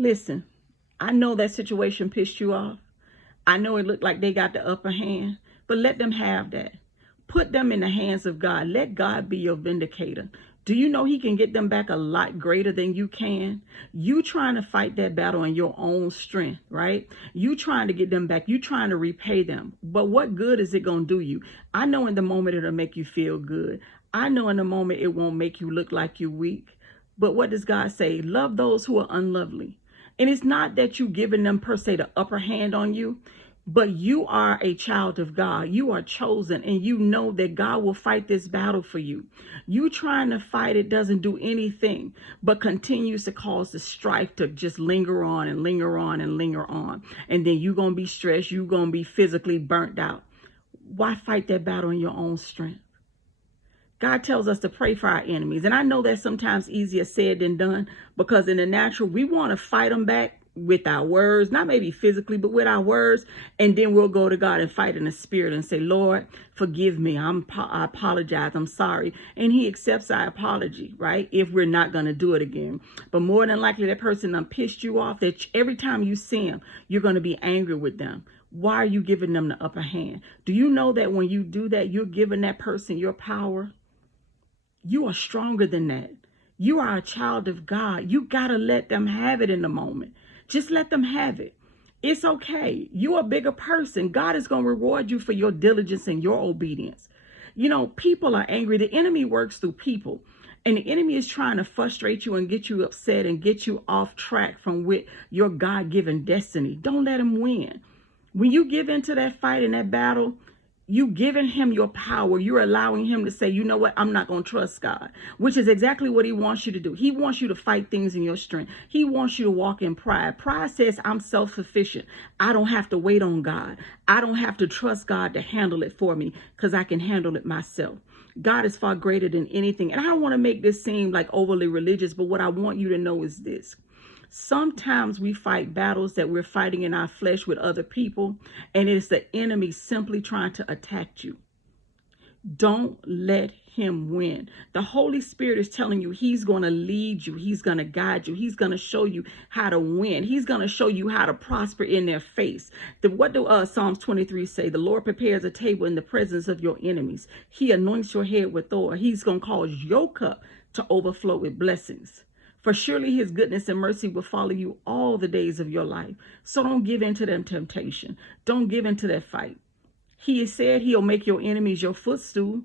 Listen, I know that situation pissed you off. I know it looked like they got the upper hand, but let them have that. Put them in the hands of God. Let God be your vindicator. Do you know he can get them back a lot greater than you can? You trying to fight that battle in your own strength, right? You trying to get them back. You trying to repay them. But what good is it going to do you? I know in the moment it'll make you feel good. I know in the moment it won't make you look like you're weak. But what does God say? Love those who are unlovely. And it's not that you giving them per se the upper hand on you, but you are a child of God. You are chosen, and you know that God will fight this battle for you. You trying to fight it doesn't do anything but continues to cause the strife to just linger on and linger on and linger on. And then you're going to be stressed. You're going to be physically burnt out. Why fight that battle in your own strength? God tells us to pray for our enemies. And I know that's sometimes easier said than done, because in the natural, we want to fight them back with our words, not maybe physically, but with our words. And then we'll go to God and fight in the spirit and say, Lord, forgive me. I apologize. I'm sorry. And he accepts our apology, right? If we're not going to do it again. But more than likely, that person done pissed you off, that every time you see them, you're going to be angry with them. Why are you giving them the upper hand? Do you know that when you do that, you're giving that person your power? You are stronger than that. You are a child of God. You got to let them have it in the moment. Just let them have it. It's okay. You're a bigger person. God is going to reward you for your diligence and your obedience. You know, people are angry. The enemy works through people. And the enemy is trying to frustrate you and get you upset and get you off track from with your God-given destiny. Don't let him win. When you give into that fight and that battle, you giving him your power. You're allowing him to say, you know what, I'm not going to trust God, which is exactly what he wants you to do. He wants you to fight things in your strength. He wants you to walk in pride. Pride says, I'm self-sufficient. I don't have to wait on God. I don't have to trust God to handle it for me because I can handle it myself. God is far greater than anything. And I don't want to make this seem like overly religious, but what I want you to know is this. Sometimes we fight battles that we're fighting in our flesh with other people, and it's the enemy simply trying to attack you. Don't let him win. The Holy Spirit is telling you he's going to lead you. He's going to guide you. He's going to show you how to win. He's going to show you how to prosper in their face. What do Psalms 23 say? The Lord prepares a table in the presence of your enemies. He anoints your head with oil. He's going to cause your cup to overflow with blessings. For surely his goodness and mercy will follow you all the days of your life. So don't give in to that temptation. Don't give in to that fight. He has said he'll make your enemies your footstool.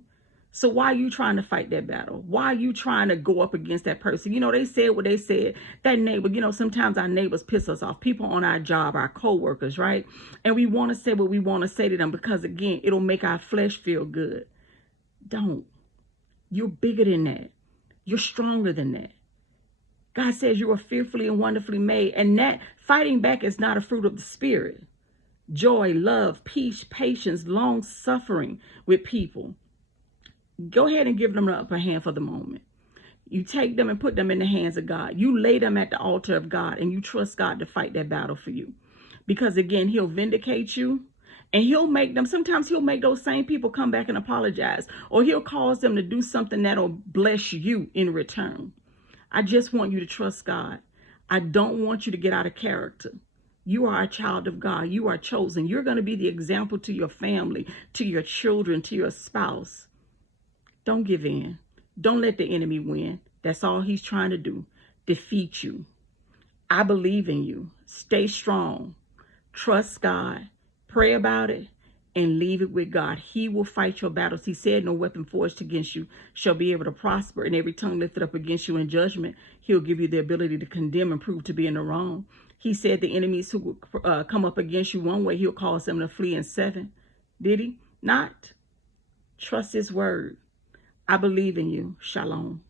So why are you trying to fight that battle? Why are you trying to go up against that person? You know, they said what they said. That neighbor, you know, sometimes our neighbors piss us off. People on our job, our co-workers, right? And we want to say what we want to say to them because, again, it'll make our flesh feel good. Don't. You're bigger than that. You're stronger than that. God says you are fearfully and wonderfully made, and that fighting back is not a fruit of the spirit. Joy, love, peace, patience, long suffering with people. Go ahead and give them the upper hand for the moment. You take them and put them in the hands of God. You lay them at the altar of God, and you trust God to fight that battle for you. Because again, he'll vindicate you, and he'll make them, sometimes he'll make those same people come back and apologize, or he'll cause them to do something that'll bless you in return. I just want you to trust God. I don't want you to get out of character. You are a child of God. You are chosen. You're going to be the example to your family, to your children, to your spouse. Don't give in. Don't let the enemy win. That's all he's trying to do. Defeat you. I believe in you. Stay strong. Trust God. Pray about it. And leave it with God. He will fight your battles. He said no weapon forged against you shall be able to prosper. And every tongue lifted up against you in judgment, he'll give you the ability to condemn and prove to be in the wrong. He said the enemies who will come up against you one way, he'll cause them to flee in seven. Did he? Not. Trust his word. I believe in you. Shalom.